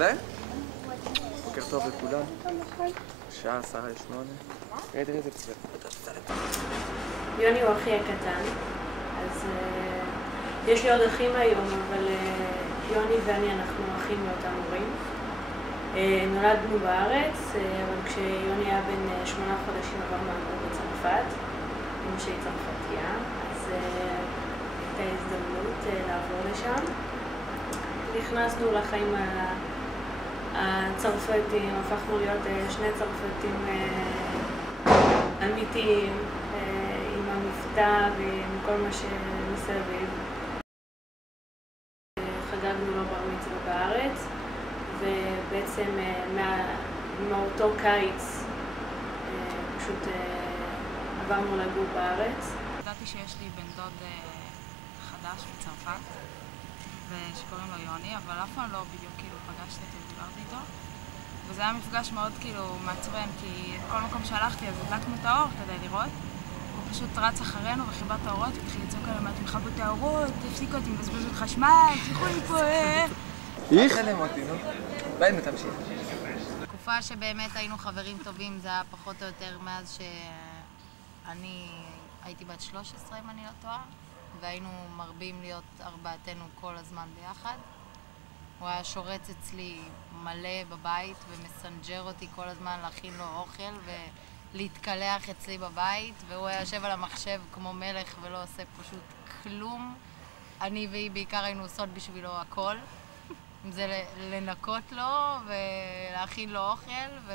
שלום. בוקר טוב לכולם. שעה 7:50. תראה איזה קצת. יוני הוא אחי הקטן, אז יש לי עוד אחים היום, אבל יוני ואני אנחנו אחים מאותם הורים. נולדנו בארץ, אבל כשיוני היה בן 8 חודשים עברנו לגור בצרפת. אמא שלי צרפתייה, אז הייתה הזדמנות לעבור לשם. נכנסנו לחיים הצרפתים, הפכנו להיות שני צרפתים אמיתיים, עם המבטא ועם כל מה שמסביב. חגגנו לו בר מצווה בארץ, ובעצם מאותו קיץ פשוט עברנו לגור בארץ. ידעתי שיש לי בן דוד חדש בצרפת, ושקוראים לו יוני, אבל אף פעם לא בדיוק כאילו פגשתי אותו ודיברתי איתו. וזה היה מפגש מאוד כאילו מעצבן, כי כל מקום שהלכתי אז הדלקנו את האור כדי לראות. הוא פשוט רץ אחרינו וחיבר את האורות, והתחיל לצעוק עליהם, אתם מכבו את האורות, תפסיקו אותי, מבזבזות חשמל, תלכו לי פה, איך? תלם אותי, נו. ביי, תמשיך. תקופה שבאמת היינו חברים טובים, זה היה פחות או יותר מאז שאני הייתי בת 13 אם אני לא טועה, והיינו מרבים להיות ארבעתנו כל הזמן ביחד. הוא היה שורץ אצלי מלא בבית ומסנג'ר אותי כל הזמן להכין לו אוכל ולהתקלח אצלי בבית, והוא היה יושב על המחשב כמו מלך ולא עושה פשוט כלום. אני והיא בעיקר היינו עושות בשבילו הכל, אם זה לנקות לו ולהכין לו אוכל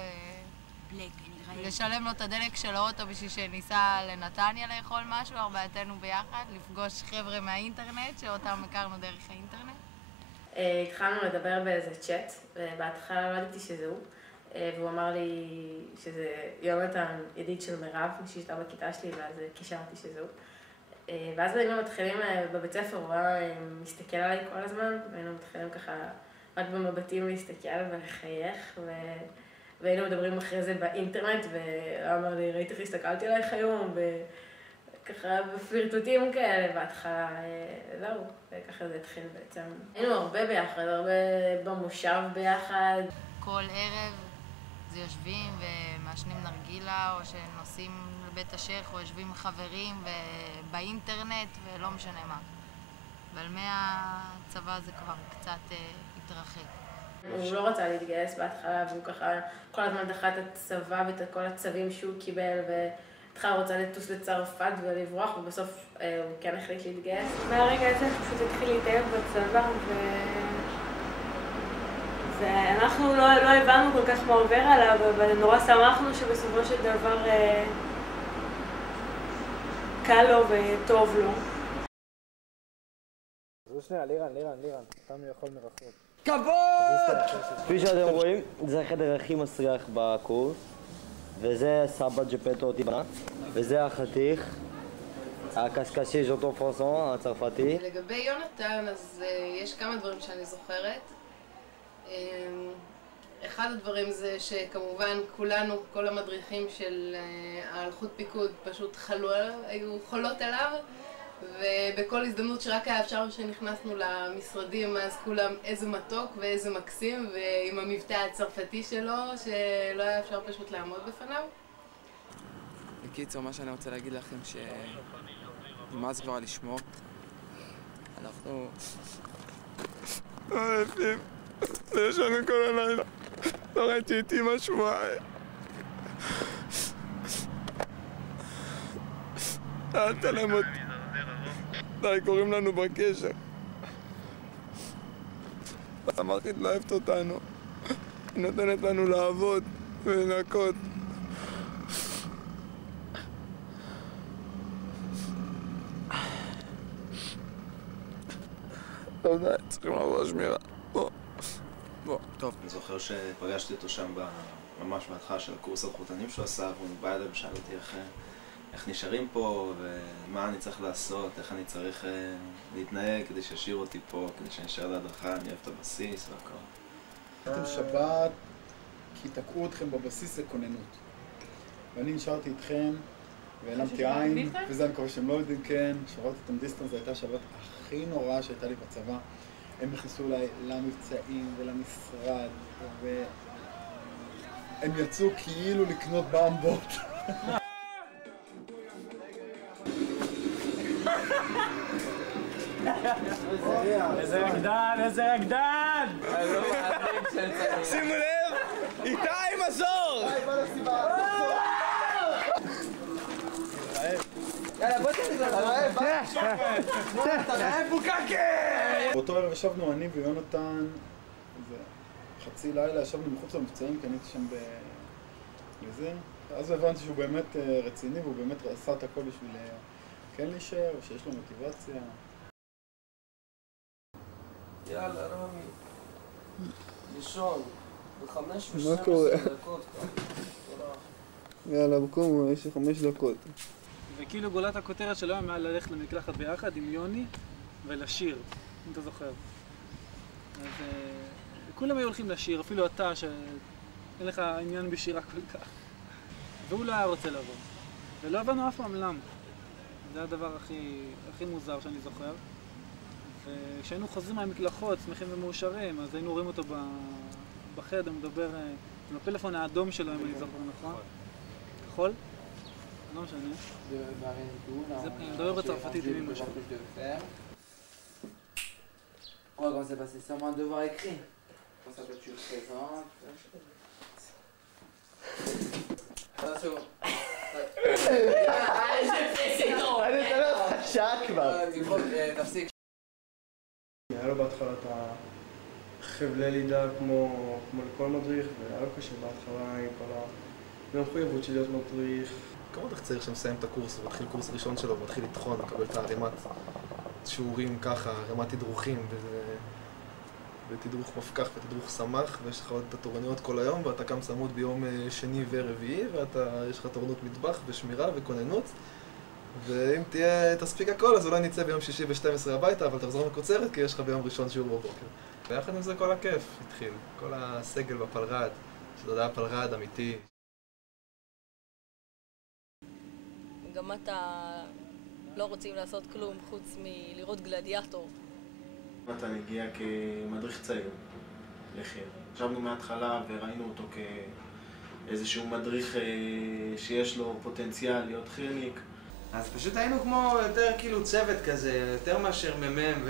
ולשלם לו את הדלק של האוטו בשביל שניסה לנתניה לאכול משהו, ארבעתנו ביחד, לפגוש חבר'ה מהאינטרנט שאותם הכרנו דרך האינטרנט. התחלנו לדבר באיזה צ'אט, ובהתחלה לא ידעתי שזה הוא, והוא אמר לי שזה יונתן, ידיד של מירב, שהייתה בכיתה שלי, ואז קישרתי שזה הוא. ואז היינו מתחילים בבית ספר, הוא היה מסתכל עליי כל הזמן, והיינו מתחילים ככה רק במבטים להסתכל ולחייך, והיינו מדברים אחרי זה באינטרנט, והוא אמר לי, ראית איך הסתכלתי עלייך היום, ככה בפלירטוטים כאלה בהתחלה, זהו, וככה זה התחיל בעצם. היינו הרבה ביחד, הרבה במושב ביחד. כל ערב זה יושבים ומעשנים נרגילה, או שנוסעים לבית השייח, או יושבים עם חברים באינטרנט, ולא משנה מה. אבל מהצבא זה כבר קצת התרחק. הוא לא רצה להתגייס בהתחלה, והוא ככה כל הזמן דחה את הצבא ואת כל הצווים שהוא קיבל, התחל רוצה לטוס לצרפת ולברוח, ובסוף הוא כן החליט להתגייס. מהרגע הזה פשוט התחיל להתאהב בצבא, ואנחנו לא הבנו כל כך מה עובר עליו, אבל נורא שמחנו שבסופו של דבר קל לו וטוב לו. זו שנייה, לירן, אותנו יכול מרחוק. כבוד! כפי שאתם רואים, זה החדר הכי מסריח בקורס. וזה סבא ג'פטו אותי בנה, וזה החתיך, הקשקשי ז'וטו פרסון, הצרפתי. לגבי יונתן, אז יש כמה דברים שאני זוכרת. אחד הדברים זה שכמובן כולנו, כל המדריכים של ההלכות פיקוד פשוט היו חולות עליו, ובכל הזדמנות שרק היה אפשר שנכנסנו למשרדים, אז כולם איזה מתוק ואיזה מקסים, ועם המבטא הצרפתי שלו, שלא היה אפשר פשוט לעמוד בפניו. בקיצור, מה שאני רוצה להגיד לכם נמאס כבר לשמוע. אנחנו עייפים, וישנו כל הלילה. לא ראיתי את אמא שבועיים. אל תלם אותי. די, קוראים לנו בקשר. המערכת לא אוהבת אותנו. היא נותנת לנו לעבוד ולנקות. לא יודע, צריכים לעבור שמירה. בוא, טוב. אני זוכר שפגשתי אותו שם ממש בהתחלה של הקורס הלכותנים שהוא עשה, והוא בא אליי ושאל אותי איך נשארים פה, ומה אני צריך לעשות, איך אני צריך להתנהג כדי שישאיר אותי פה, כדי שאני אשאר להדרכה, אני אוהב את הבסיס והכל. אתם שבת כי תקעו אתכם בבסיס לכוננות. ואני נשארתי איתכם והעלמתי עין, וזה אני מקווה שהם לא יודעים, כן, שרתי אתם דיסטנס, זו הייתה השבת הכי נוראה שהייתה לי בצבא. הם נכנסו למבצעים ולמשרד, והם יצאו כאילו לקנות במבות. איזה רקדן, איזה רקדן! שימו לב! איתי מזור! יאללה בוא תגיד לנו! אתה רעב בוקקה! באותו ערב ישבנו אני ויונתן, חצי לילה ישבנו מחוץ למבצעים כי אני הייתי שם בזה. אז הבנתי שהוא באמת רציני והוא באמת עשה את הכל בשביל כן להישאר ושיש לו מוטיבציה. יאללה רמי, לישון, ב5 מה קורה? דקות יאללה, בקום, יש לי 5 דקות. וכאילו גולת הכותרת של היום היה ללכת למקלחת ביחד עם יוני ולשיר, אם אתה זוכר. אז כולם היו הולכים לשיר, אפילו אתה שאין לך עניין בשירה כל כך. והוא לא היה רוצה לבוא. ולא הבנו אף פעם למה. זה הדבר הכי מוזר שאני זוכר. וכשהיינו חוזרים מהמקלחות, שמחים ומאושרים, אז היינו רואים אותו בחדר, מדבר עם הפלאפון האדום שלו, אם אני זוכר נכון. כחול? לא משנה. אני מדבר בצרפתית עם אמא שלו. On va commencer à passer sûrement un devoir écrit. Pour ça que tu le présentes. Ah, c'est bon. אני אתן לך שעה כבר. תפסיק. היה לו בהתחלה את החבלי לידה כמו לכל מדריך, והיה לו קשה בהתחלה עם כל המחויבות של להיות מדריך. כמו מדריך צעיר שמסיים את הקורס ומתחיל קורס ראשון שלו ומתחיל לטחון, מקבל את הערימת שיעורים ככה, ערימת תדרוכים ותדרוך מפקח ותדרוך סמך, ויש לך עוד את התורניות כל היום ואתה קם צמוד ביום שני ורביעי ויש לך תורנות מטבח ושמירה וכוננות, ואם תספיק הכל אז אולי נצא ביום שישי ב-12 הביתה, אבל תחזור מקוצרת כי יש לך ביום ראשון שיעור בבוקר. ויחד עם זה כל הכיף התחיל, כל הסגל בפלרד, שזה היה פלרד אמיתי. גם אתה לא רוצים לעשות כלום חוץ מלראות גלדיאטור. נתן הגיע כמדריך צעיר לחי"ר. ישבנו מההתחלה וראינו אותו כאיזשהו מדריך שיש לו פוטנציאל להיות חי"רניק. אז פשוט היינו כמו יותר כאילו צוות כזה, יותר מאשר מ"מ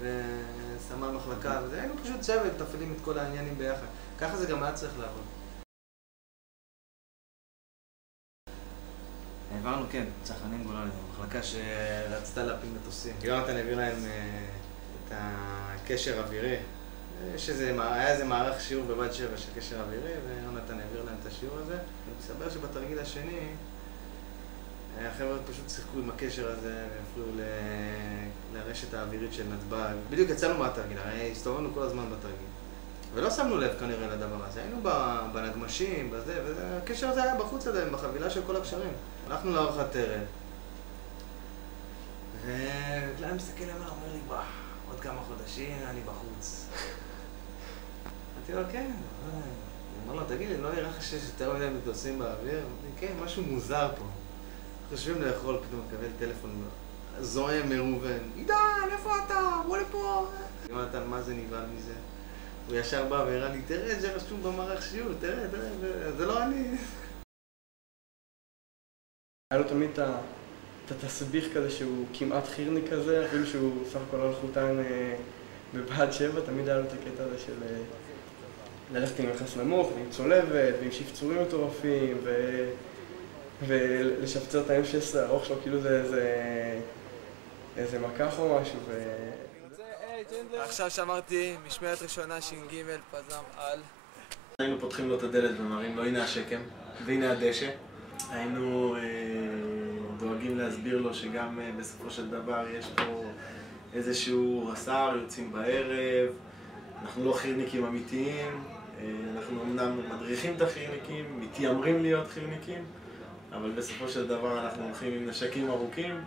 וסמל מחלקה, היינו פשוט צוות, תפעילים את כל העניינים ביחד. ככה זה גם היה צריך לעבוד. העברנו, כן, צחנים גולני, מחלקה שרצתה להפיל מטוסים. יונתן הביא להם את הקשר אווירי. היה איזה מערך שיעור בבת שבע של קשר אווירי, ויונתן העביר להם את השיעור הזה. מסתבר שבתרגיל השני, החבר'ה פשוט שיחקו עם הקשר הזה, והפריעו לרשת האווירית של נתב"ג. בדיוק יצאנו מהתרגיל, הרי הסתובבנו כל הזמן בתרגיל. ולא שמנו לב כנראה לדבר הזה, היינו בנגמשים, בזה, והקשר הזה היה בחוץ עדיין, בחבילה של כל הקשרים. הלכנו לארוחת ערב, וקליים מסתכל עליי, אומר לי, עוד כמה חודשים אני בחוץ. אמרתי לו, כן, הוא אומר לו, תגיד לי, לא נראה לך שיש יותר מדי מטוסים באוויר? אמרתי, כן, משהו מוזר פה. חושבים לאכול, פתאום מקבל טלפון זועם, מראובן, עידן, איפה אתה? בוא לפה! יונתן, מה זה נבהל מזה? הוא ישר בא והראה לי, תראה, זה רשום במערך שיעור, תראה, זה לא אני. היה לו תמיד את התסביך כזה שהוא כמעט חי"רניק כזה, אפילו שהוא סך הכל הלכותן בבה"ד 7, תמיד היה לו את הקטע הזה של ללכת עם יחס נמוך, ועם צולבת, ועם שפצורים מטורפים, ולשפצר את ה-M16 הארוך שלו, כאילו זה איזה מקח או משהו. עכשיו שאמרתי, משמרת ראשונה ש"ג, פזם על. היינו פותחים לו את הדלת ומראים לו, הנה השקם, והנה הדשא. היינו דואגים להסביר לו שגם בסופו של דבר יש פה איזשהו רס"ר, יוצאים בערב, אנחנו לא חי"רניקים אמיתיים, אנחנו אמנם מדריכים את החי"רניקים, מתיימרים להיות חי"רניקים, אבל בסופו של דבר אנחנו הולכים עם נשקים ארוכים.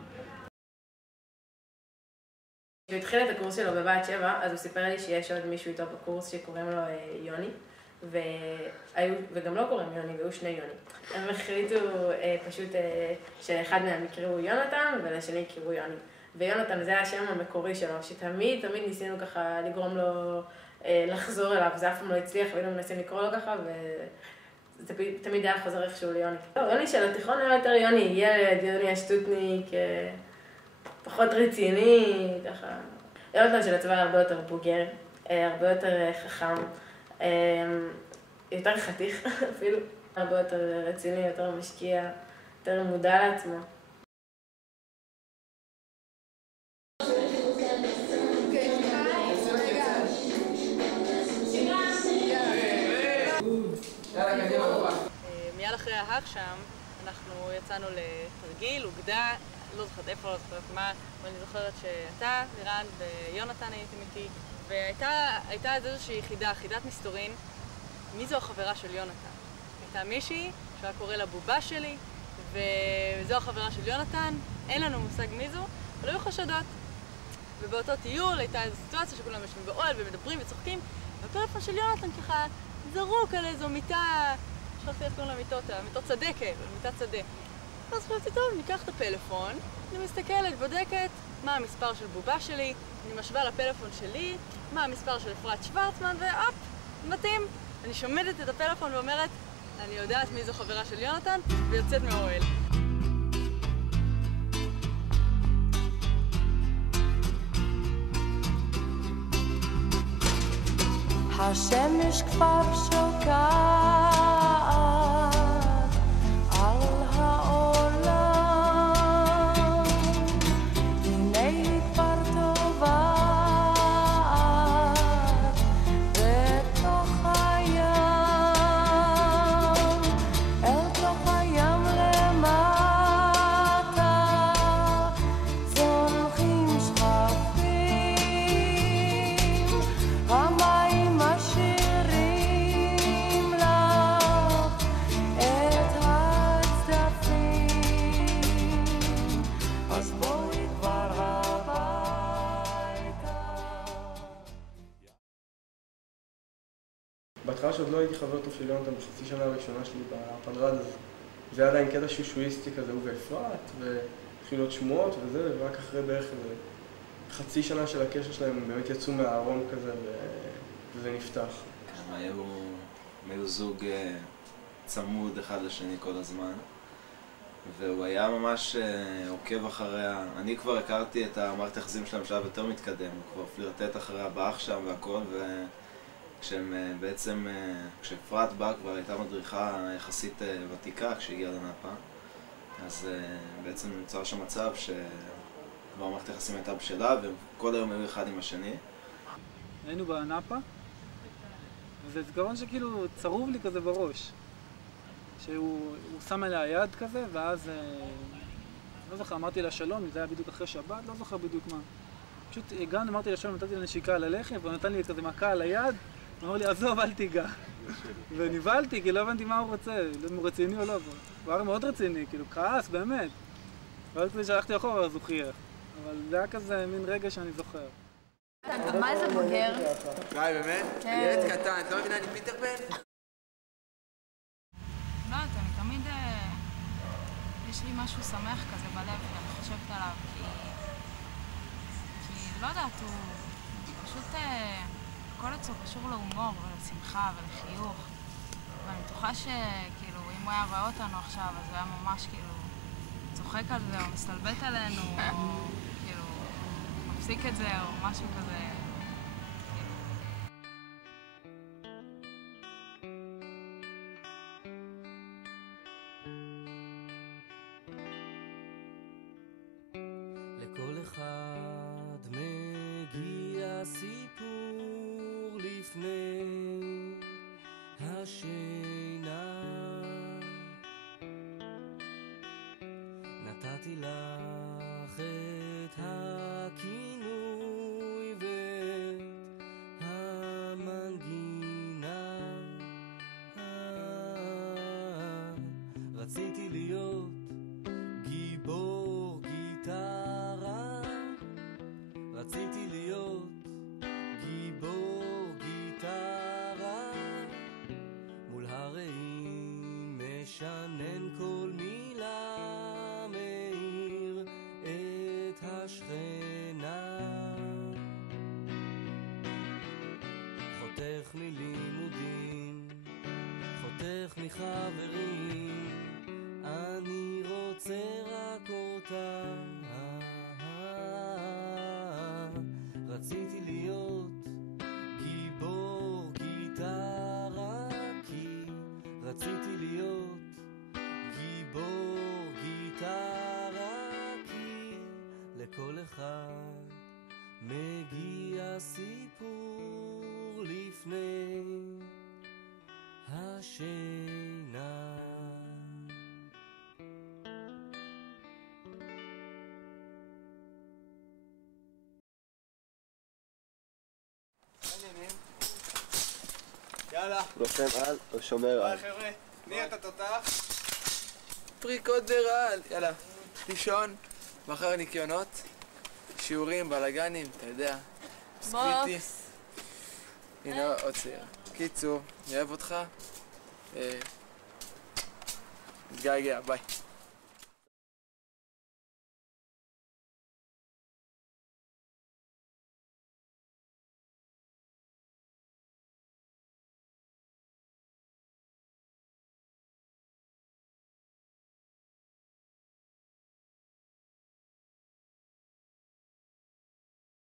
כשהוא התחיל את הקורס שלו בבה"ד 7, אז הוא סיפר לי שיש עוד מישהו איתו בקורס שקוראים לו יוני, וגם לא קוראים יוני, והיו שני יוני. הם החליטו פשוט שאחד מהם יקראו יונתן ולשני יקראו יוני. ויונתן זה השם המקורי שלו, שתמיד ניסינו ככה לגרום לו לחזור אליו, זה אף פעם לא הצליח, והיינו מנסים לקרוא לו ככה, וזה תמיד היה חוזר איכשהו ליוני. יוני של התיכון היה יותר יוני, ילד, יוני השטוטניק, פחות רציני, ככה. יונתן של הצבא הרבה יותר בוגר, הרבה יותר חכם, יותר חתיך אפילו, הרבה יותר רציני, יותר משקיע, יותר מודע לעצמו. מיד אחרי ההאק שם, אנחנו יצאנו לתרגיל, אוגדה, לא זוכרת איפה, לא זוכרת מה, אבל אני זוכרת שאתה, לירן ויונתן הייתם איתי, והייתה איזושהי יחידה, חידת מסתורין, מי זו החברה של יונתן? הייתה מישהי שהיה קורא לה בובה שלי, וזו החברה של יונתן, אין לנו מושג מי זו, אבל היו חשדות. ובאותו טיול הייתה איזו סיטואציה שכולם יושבים באוהל ומדברים וצוחקים, והפלאפון של יונתן ככה זרוק על איזו מיטה, שכחתי איך קוראים לה מיטות שדה כאלה, מיטת שדה. אז חשבתי, טוב, ניקח את הפלאפון, אני מסתכלת, בודקת מה המספר של בובה שלי, אני משווה לפלאפון שלי, מה המספר של אפרת שוורצמן, ואופ, מתאים. אני שומדת את הפלאפון ואומרת, אני יודעת מי זו חברה של יונתן, ויוצאת מהאוהל. השמש כבר שוקעת על העולם, הנה היא כבר טובעת בתוך הים, אל תוך הים למטה זונחים שכפים, המים משאירים לך את הצדפים, אז בואי כבר הביתה. בהתחלה שעוד לא הייתי חבר טוב של יונתן בחצי שנה הראשונה שלי בפנרד, אז זה היה עדיין קטע שושואיסטי כזה, הוא ואפרת, והתחילו להיות שמועות וזה, ורק אחרי בערך חצי שנה של הקשר שלהם הם באמת יצאו מהארון כזה וזה נפתח. הם היו זוג צמוד אחד לשני כל הזמן, והוא היה ממש עוקב אחריה. אני כבר הכרתי את המערכת היחסים שלהם בשלב יותר מתקדם, הוא כבר פלירטט אחריה באח שם והכל, וכשהם בעצם, כשאפרת באה כבר הייתה מדריכה יחסית ותיקה כשהגיעה לנאפה, אז בעצם נוצר שם מצב שכבר המערכת היחסים הייתה בשלה וכל היום היו אחד עם השני. היינו בנאפה, וזה זיכרון שכאילו צרוב לי כזה בראש. שהוא שם עליה יד כזה, ואז לא זוכר, אמרתי לה שלום, זה היה בדיוק אחרי שבת, לא זוכר בדיוק מה. פשוט הגענו, אמרתי לה שלום, נתתי לה נשיקה על הלחם, והוא נתן לי כזה מכה על היד, הוא אמר לי, עזוב, אל תיגע. ונבהלתי, כי לא הבנתי מה הוא רוצה, אם הוא רציני או לא. הוא היה מאוד רציני, כאילו, כעס, באמת. ואז כזה שלחתי אחורה, אז הוא חייך. אבל זה היה כזה מין רגע שאני זוכר. מה איזה בוגר? גיא, באמת? כן. ילד קטן, את לא מבינה, אני פיטר פן? לא יודעת, אני תמיד... יש לי משהו שמח כזה בלב, ואני חושבת עליו, כי לא יודעת, הוא פשוט... הכל אצלו קשור להומור ולשמחה ולחיוך, ואני בטוחה שכאילו, אם הוא היה רואה אותנו עכשיו, אז הוא היה ממש כאילו צוחק על זה, או מסתלבט עלינו, או כאילו מפסיק את זה, או משהו כזה. לכל אחד מגיע סיפור לפני השינה, נתתי לך את הכינוי ואת המנגינה, רציתי להיות גיבור גיטרה, רציתי להיות גיבור גיטרה, מול הרעים משנן כל מילה, מאיר את השכן. יאללה. לוחם על או שומר על? חבר'ה, מי אתה תותח? פריקודר על. יאללה, לישון, מחר ניקיונות, שיעורים, בלגנים, אתה יודע. סקוויטי. הנה עוד צעיר. קיצור, אני אוהב אותך. מתגעגע, ביי.